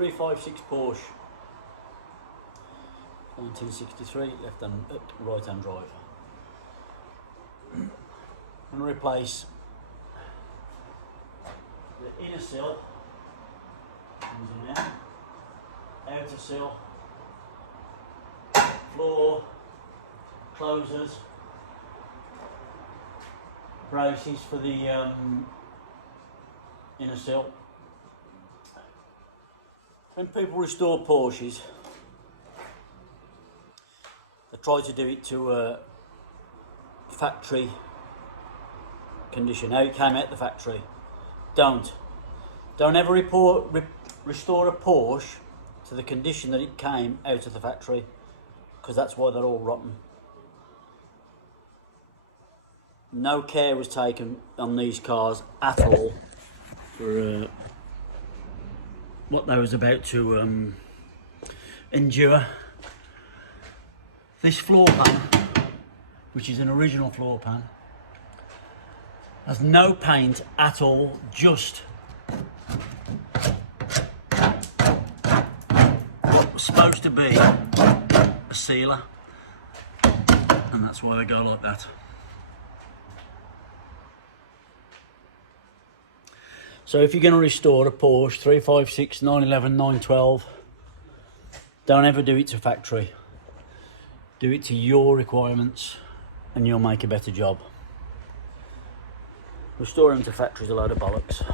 356 Porsche, 1963, right hand drive. I'm going to replace the inner sill, comes in there, outer sill, floor, closers, braces for the inner sill. When people restore Porsches, they try to do it to factory condition, how it came out the factory. Don't ever restore a Porsche to the condition that it came out of the factory, because that's why they're all rotten. No care was taken on these cars at all for what they was about to endure. This floor pan, which is an original floor pan, has no paint at all, just what was supposed to be a sealer, and that's why they go like that. So if you're going to restore a Porsche 356, 911, 912, don't ever do it to factory. Do it to your requirements and you'll make a better job. Restoring to factory is a load of bollocks.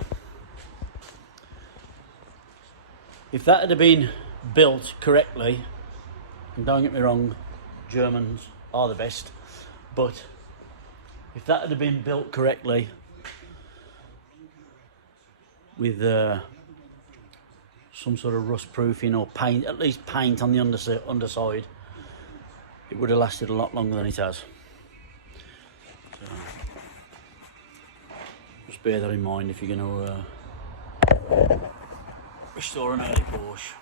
If that had been built correctly, and don't get me wrong, Germans are the best, but if that had been built correctly with some sort of rust proofing or paint, at least paint on the underside, it would have lasted a lot longer than it has. So, just bear that in mind if you're going to restore an early Porsche.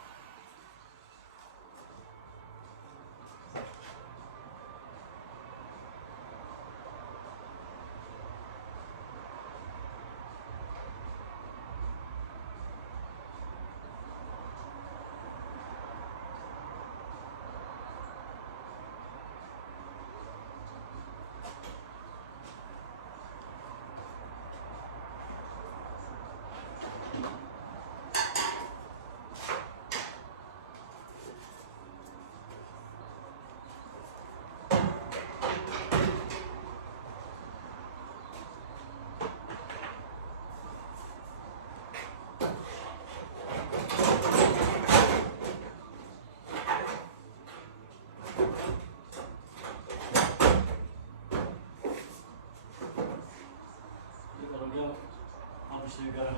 Obviously we've got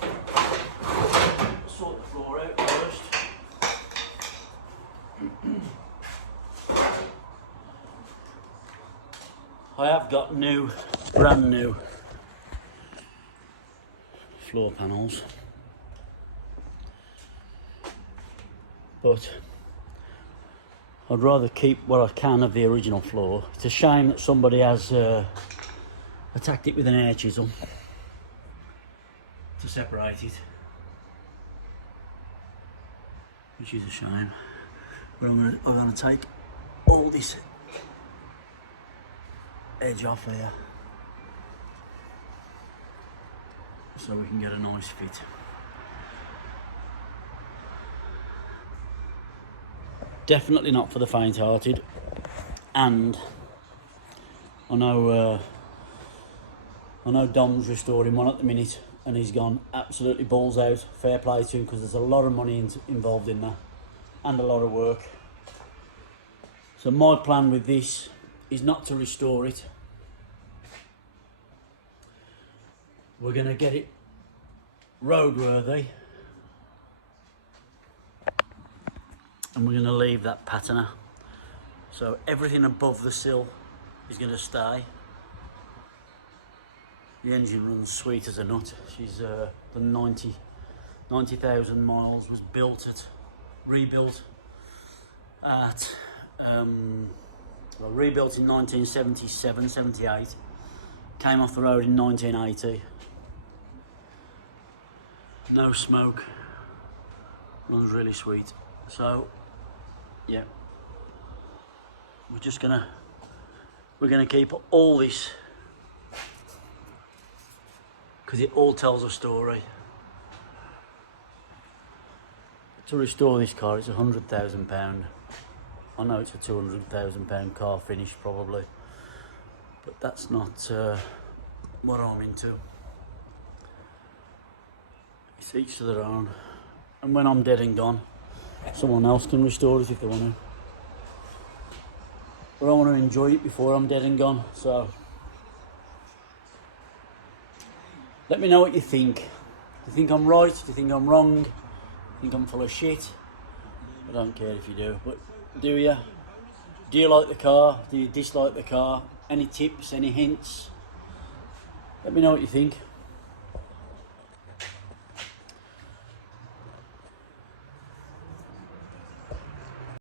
to sort the floor out first. I have got brand new floor panels, but I'd rather keep what I can of the original floor. It's a shame that somebody has attacked it with an air chisel to separate it, which is a shame. But I'm gonna take all this edge off here so we can get a nice fit. Definitely not for the faint-hearted, and I know Dom's restoring one at the minute and he's gone absolutely balls out. Fair play to him, because there's a lot of money involved in that and a lot of work. So my plan with this is not to restore it. We're going to get it roadworthy, and we're going to leave that patina. So everything above the sill is going to stay. The engine runs sweet as a nut. She's done 90,000 miles, was rebuilt in 1977, 78. Came off the road in 1980. No smoke, Runs really sweet. So yeah, we're gonna keep all this because it all tells a story. To restore this car, it's £100,000. I know it's a £200,000 car finished probably, but that's not what I'm into. It's each to their own, and when I'm dead and gone, someone else can restore it if they want to. But I want to enjoy it before I'm dead and gone, so let me know what you think. Do you think I'm right? Do you think I'm wrong? Do you think I'm full of shit? I don't care if you do, but do you? Do you like the car? Do you dislike the car? Any tips, any hints? Let me know what you think.